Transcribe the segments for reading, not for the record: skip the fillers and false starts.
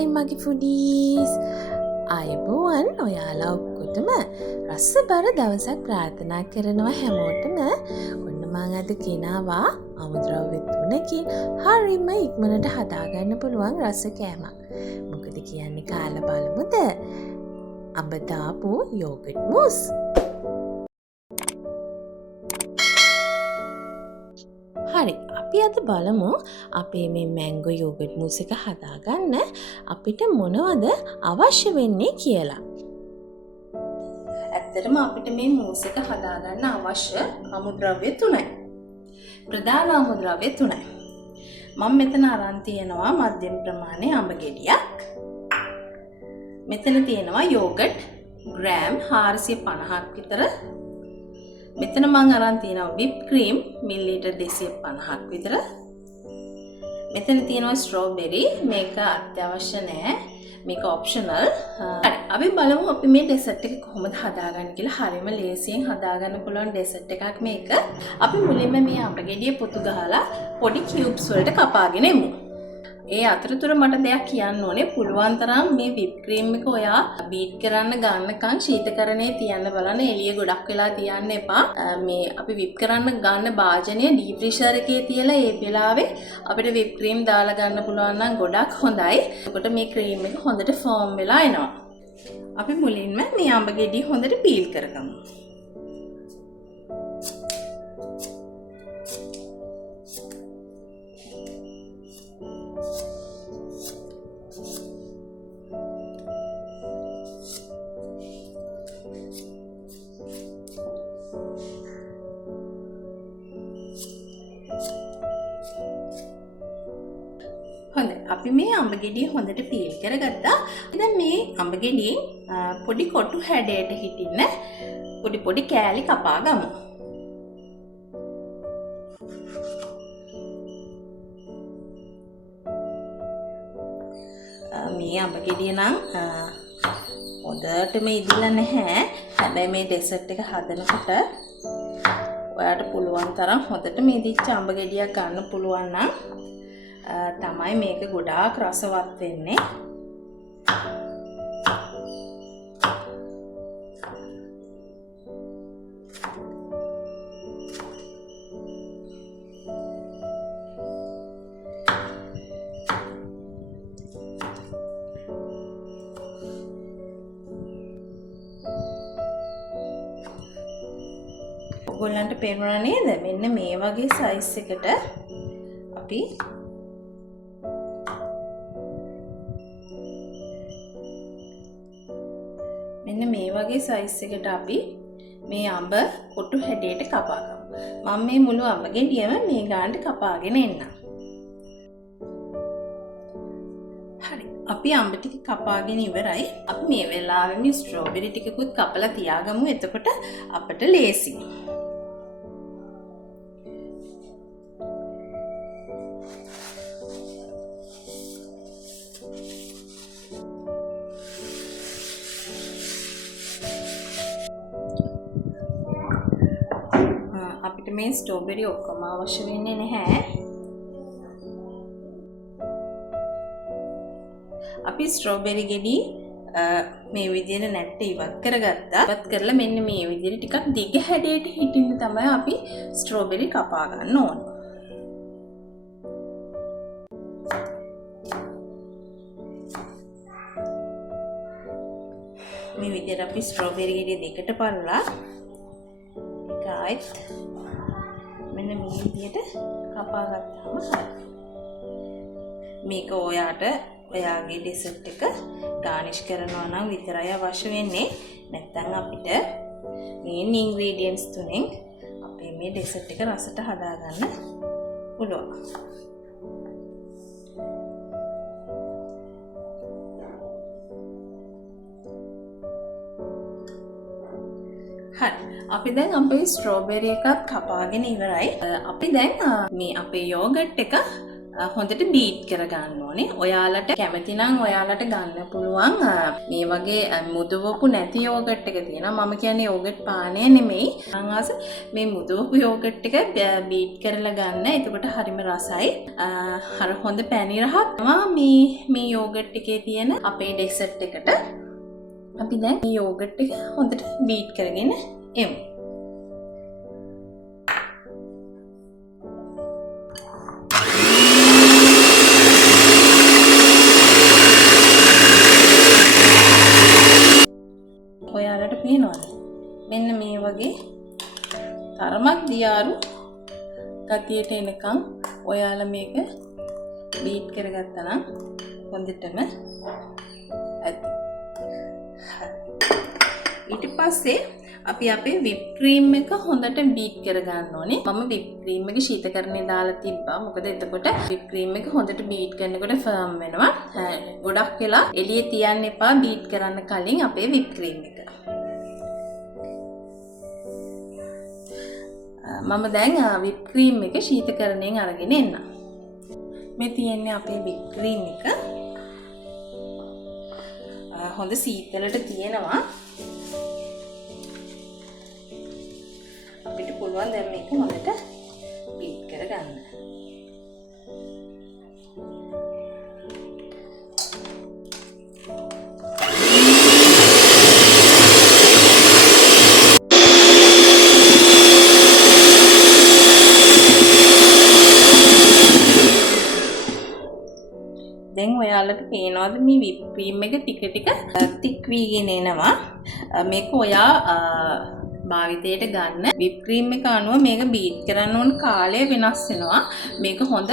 Hi මගේ ෆුඩීස් අයබෝවන් ඔයාලා ඔක්කොටම රසබර දවසක් ප්‍රාර්ථනා කරනවා හැමෝටම ඔන්න මං අද ගෙනාවා අමුද්‍රව්‍ය තුනකින් හරිම ඉක්මනට හදාගන්න පුළුවන් රස කෑමක්. මොකද කියන්නේ කාලා බලමුද? අඹ දාපු යෝගට් මූස්. හරි අපි අද බලමු අපේ මේ මැංගෝ යෝගට් මූස් එක හදාගන්න අපිට මොනවද අවශ්‍ය වෙන්නේ කියලා. ඇත්තටම අපිට මේ මූස් එක හදාගන්න අවශ්‍ය අමුද්‍රව්‍ය තුනයි. ප්‍රධාන අමුද්‍රව්‍ය තුනයි. මම මෙතන අරන් තියෙනවා මධ්‍යම ප්‍රමාණයේ අඹ ගෙඩියක්. මෙතන තියෙනවා යෝගට් ග්‍රෑම් 450ක් විතර. මෙතන මං අරන් තියෙනවා whip cream මිලිලීටර් 250ක් විතර. මෙතන තියෙනවා ස්ට්‍රෝබෙරි මේක අත්‍යවශ්‍ය නෑ මේක ඔප්ෂනල්. හරි අපි බලමු අපි මේ ඩෙසර්ට් එක කොහොමද හදාගන්නේ කියලා. හරියම ලේසියෙන් හදාගන්න පුළුවන් ඩෙසර්ට් එකක් මේක. අපි මුලින්ම මේ අඹ ගෙඩිය පොතු ගහලා පොඩි කියුබ්ස් වලට කපාගෙන එමු. ඒ අතරතුර මට දෙයක් කියන්න ඕනේ. පුළුවන් තරම් මේ whip cream එක ඔයා බීට් කරන්න ගන්නකම් ශීතකරණයේ තියන්න බලන්න. එළිය ගොඩක් වෙලා තියන්න එපා. මේ අපි whip කරන්න ගන්න භාජනය ඩීප් ෆ්‍රීසර් එකේ තියලා ඒ වෙලාවේ අපිට whip cream දාලා ගන්න පුළුවන් නම් ගොඩක් හොඳයි. එතකොට මේ cream එක හොඳට ෆෝම් වෙලා එනවා. අපි මුලින්ම මේ අඹ ගෙඩිය හොඳට පීල් කරගමු. අපි මේ අඹ ගෙඩිය හොඳට පීල් කරගත්තා. දැන් මේ අඹ ගෙඩියෙන් පොඩි කොටු හැඩයට හිටින්න පොඩි පොඩි කෑලි කපා ගමු. මේ අඹ ගෙඩිය නම් හොඳටම ඉදිලා නැහැ. හැබැයි මේ ඩෙසර්ට් එක හදනකොට ඔයාට පුළුවන් තරම් හොඳටම ඉදිච්ච අඹ ගෙඩියක් ගන්න පුළුවන් නම් තමයි මේක ගොඩාක් රසවත් වෙන්නේ. ඔයගොල්ලන්ට පේනවා නේද? මෙන්න මේ වගේ සයිස් එකට අපි මෙන්න මේ වගේ සයිස් එකට අපි මේ අඹ කොටු හැඩයට කපා ගමු. මම මේ මුළු අඹ ගෙඩියම මේ ගානට කපාගෙන එන්නම්. හරි. අපි අඹ ටික කපාගෙන ඉවරයි. අපි මේ වෙලාවෙම ස්ට්‍රෝබෙරි ටිකකුත් කපලා තියාගමු. එතකොට අපිට ලේසි. අපිට මේ ස්ට්‍රෝබෙරි ඔක්කොම අවශ්‍ය වෙන්නේ නැහැ. අපි ස්ට්‍රෝබෙරි ගෙඩි මේ විදිහට නැට්ට ඉවත් කරගත්තා. ඉවත් කරලා මෙන්න මේ විදිහට ටිකක් දිග හැඩයට හිටින්න තමයි අපි ස්ට්‍රෝබෙරි කපා ගන්න ඕන. මේ විදිහට අපි ස්ට්‍රෝබෙරි ගෙඩිය දෙකට පල්ලා ඒකයිත් මෙන්න මේ විදිහට කපා ගත්තාම හරි. මේක ඔයාට ඔයාගේ ඩෙසර්ට් එක ගානිෂ් කරනවා නම් විතරයි අවශ්‍ය වෙන්නේ. නැත්නම් අපිට මේන් ඉන්ග්‍රීඩියන්ට්ස් තුනෙන් අපේ මේ ඩෙසර්ට් එක රසට හදාගන්න පුළුවන්. හරි. අපි දැන් අපේ ස්ට්‍රෝබෙරි එකත් කපාගෙන ඉවරයි. අපි දැන් මේ අපේ යෝගට් එක හොඳට බීට් කරගන්න ඕනේ. ඔයාලට කැමති නම් ඔයාලට ගන්න පුළුවන් මේ වගේ මුදවපු නැති යෝගට් එක තියෙනවා. මම කියන්නේ යෝගට් පානය නෙමෙයි. මම ආස මේ මුදවපු යෝගට් එක බීට් කරලා ගන්න. එතකොට හරිම රසයි. අර හොඳ පැණි රහක් තමයි මේ යෝගට් එකේ තියෙන අපේ ඩෙසර්ට් එකට. අපි දැන් මේ යෝගට් එක හොඳට බීට් කරගෙන එමු. ඔයාලට පේනවද? මෙන්න මේ වගේ තරමක් දියාරු ගතියට එනකම් ඔයාලා මේක බීට් කරගත්තා නම් හොඳටම ඇති. ඊට පස්සේ අපි අපේ විප් ක්‍රීම් එක හොඳට බීට් කරගන්න ඕනේ. මම විප් ක්‍රීම් එක ශීතකරණේ දාලා තිබ්බා. මොකද එතකොට විප් ක්‍රීම් එක හොඳට බීට් කරනකොට ෆර්ම් වෙනවා. ගොඩක් වෙලා එළියේ තියන්න එපා බීට් කරන්න කලින් අපේ විප් ක්‍රීම් එක. මම දැන් විප් ක්‍රීම් එක ශීතකරණයෙන් අරගෙන එන්න. මේ තියෙන්නේ අපේ විප් ක්‍රීම් එක. හොඳ සීතලට තියෙනවා. අපිට පුළුවන් දැන් මේක හොඳට බීට් කරගන්න. දැන් ඔයාලට පේනවද මේ විප් ක්‍රීම් එක ටික ටික තික් වීගෙන එනවා. මේක ඔයා භාවිතයට ගන්න විප් ක්‍රීම් එක අනුව මේක බීට් කරන්න ඕන කාලය වෙනස් වෙනවා. මේක හොඳ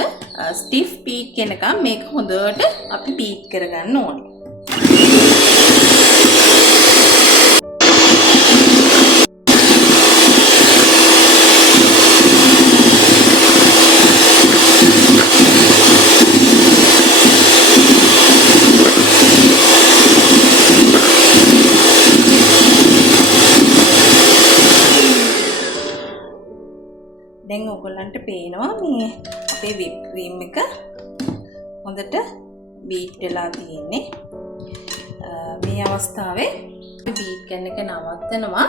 ස්ටිෆ් පීක් වෙනකම් මේක හොඳට අපි බීට් කරගන්න ඕනේ. දැන් ඔයගොල්ලන්ට පේනවා මේ අපේ විප් ක්‍රීම් එක හොඳට බීට් වෙලා තියෙන්නේ. මේ අවස්ථාවේ බීට් කරන එක නවත්තනවා.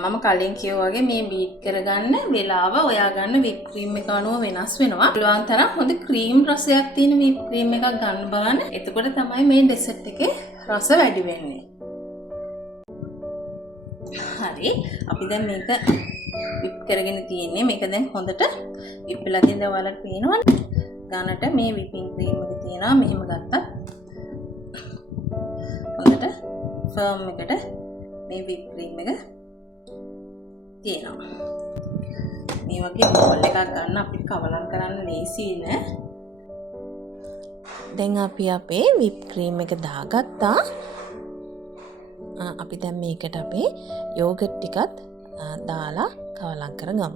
මම කලින් කිව්වා වගේ මේ බීට් කරගන්න වෙලාව ඔයා ගන්න විප් ක්‍රීම් එක අනුව වෙනස් වෙනවා. පුළුවන් තරම් හොඳ ක්‍රීම් රසයක් තියෙන විප් ක්‍රීම් එකක් ගන්න බලන්න. එතකොට තමයි මේ ඩෙසර්ට් එකේ රස වැඩි වෙන්නේ. හරි. අපි දැන් මේක විප් කරගෙන තියෙන්නේ. මේක දැන් හොඳට විප් වෙලා තියෙන දේ ඔයාලට පේනවනේ. ගන්නට මේ විපින් ක්‍රීම් එක තියෙනවා. මෙහෙම ගත්තා. හොඳට ෆර්ම් එකට මේ විප් ක්‍රීම් එක තියෙනවා. මේ වගේ බෝල් එකක් ගන්න අපිට කවලම් කරන්න ලේසි නෑ. දැන් අපි අපේ විප් ක්‍රීම් එක දාගත්තා. අපි දැන් මේකට අපේ යෝගට් ටිකත් දාලා කවලම් කරගමු.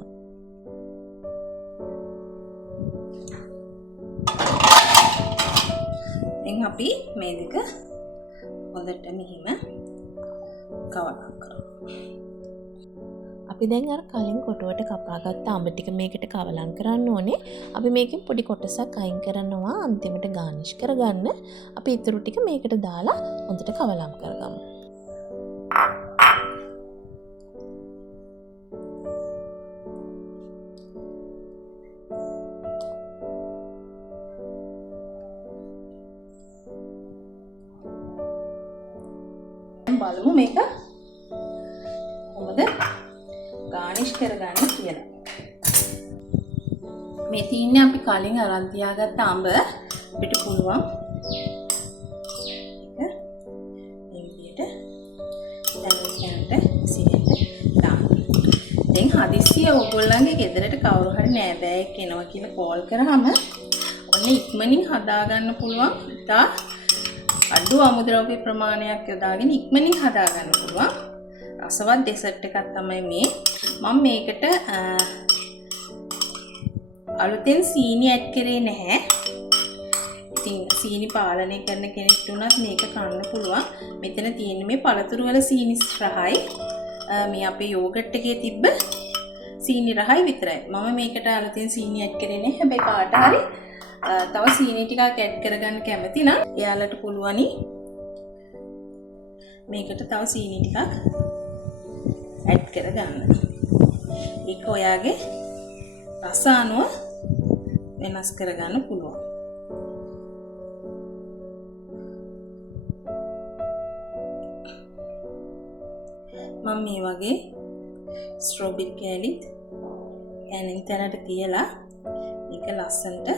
දැන් අපි මේ දෙක හොඳට මෙහිම කවලම් කරමු. අපි දැන් අර කලින් කොටුවට කපාගත්ත අඹ ටික මේකට කවලම් කරන්න ඕනේ. අපි මේකෙන් පොඩි කොටසක් අයින් කරනවා අන්තිමට ගානිෂ් කරගන්න. අපි ඊටු ටික මේකට දාලා හොඳට කවලම් කරගමු. බලමු මේක කොහොමද ගානිෂ් කරගන්නේ කියලා. මේ තියන්නේ අපි කලින් අරන් තියාගත්ත අඹ. අපිට පුළුවන් ඒක මේ විදිහට දැන් සිහියට දාන්න. දැන් හදිස්සිය ඕගොල්ලන්ගේ ගෙදරට කවුරු හරි නෑදෑයෙක් එනවා කියලා කෝල් කරාම ඔන්න ඉක්මනින් හදාගන්න පුළුවන්. ඉතා අඩු අමුද්‍රව්‍ය ප්‍රමාණයක් යොදාගෙන ඉක්මනින් හදාගන්න පුළුවන් රසවත් ඩෙසර්ට් එකක් තමයි මේ. මම මේකට අලුතෙන් සීනි ඇඩ් කරේ නැහැ. ඉතින් සීනි පාලනය කරන කෙනෙක්ට උනත් මේක කන්න පුළුවන්. මෙතන තියෙන්නේ මේ පළතුරු වල සීනි රහයි. මේ අපේ යෝගට් එකේ තිබ්බ සීනි රහයි විතරයි. මම මේකට අලුතෙන් සීනි ඇඩ් කරේ නැහැ. හැබැයි කාට හරි තව සීනි ටිකක් ඇඩ් කරගන්න කැමති නම් එයාලට පුළුවනි මේකට තව සීනි ටිකක් ඇඩ් කරගන්න. ඒක ඔයාගේ රස අනුව වෙනස් කරගන්න පුළුවන්. මම මේ වගේ ස්ට්‍රෝබෙරි කෑලිත් කෑනින් තැනට තියලා මේක ලස්සනට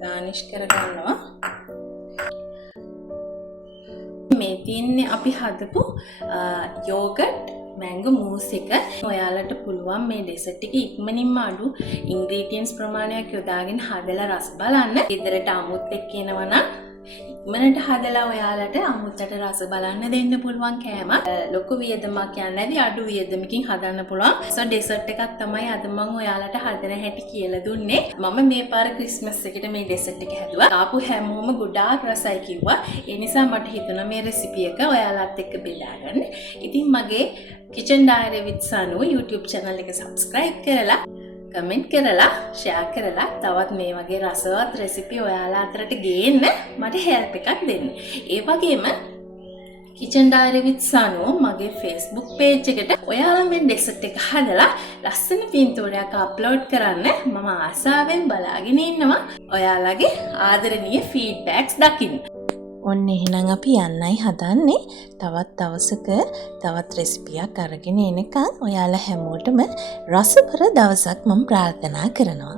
ගානිෂ් කරගන්නවා. මේ තියන්නේ අපි හදපු යෝගට් මැංගෝ මූස් එක. ඔයාලට පුළුවන් මේ ඩෙසර්ට් එක ඉක්මනින්ම අඩු ඉන්ග්‍රීඩියන්ට්ස් ප්‍රමාණයක් යොදාගෙන හදලා රස බලන්න. ගෙදරට අමුත් එක්ක එනවා නම් ඉක්මනට හදලා ඔයාලට අමුත්තට රස බලන්න දෙන්න පුළුවන් කෑමක්. ලොකු වියදමක් යන්නේ නැති අඩු වියදමකින් හදන්න පුළුවන්. සෝ ඩෙසර්ට් එකක් තමයි අද මම ඔයාලට හදන හැටි කියලා දුන්නේ. මම මේ පාර ක්‍රිස්මස් එකට මේ ඩෙසර්ට් එක හැදුවා. ආපු හැමෝම ගොඩාක් රසයි කිව්වා. ඒ නිසා මට හිතුණා මේ රෙසිපි එක ඔයාලත් එක්ක බෙදා ගන්න. ඉතින් මගේ Kitchen Diary with Sanu YouTube channel එක subscribe කරලා කමෙන්ට් කරලා ෂෙයා කරලා තවත් මේ වගේ රසවත් රෙසිපි ඔයාලා අතරට ගේන්න මට හෙල්ප් එකක් දෙන්න. ඒ වගේම Kitchen Diary with Sanu මගේ Facebook page එකට ඔයාලා මේ ඩෙසර්ට් එක හදලා ලස්සන පින්තූරයක් අප්ලෝඩ් කරන්න මම ආසාවෙන් බලාගෙන ඉන්නවා ඔයාලගේ ආදරණීය ෆීඩ්බැක්ස් දකින්න. ඔන්න එහෙනම් අපි යන්නයි හදන්නේ. තවත් දවසක තවත් රෙසිපියක් අරගෙන එනකන් ඔයාලා හැමෝටම රසබර දවසක් මම ප්‍රාර්ථනා කරනවා.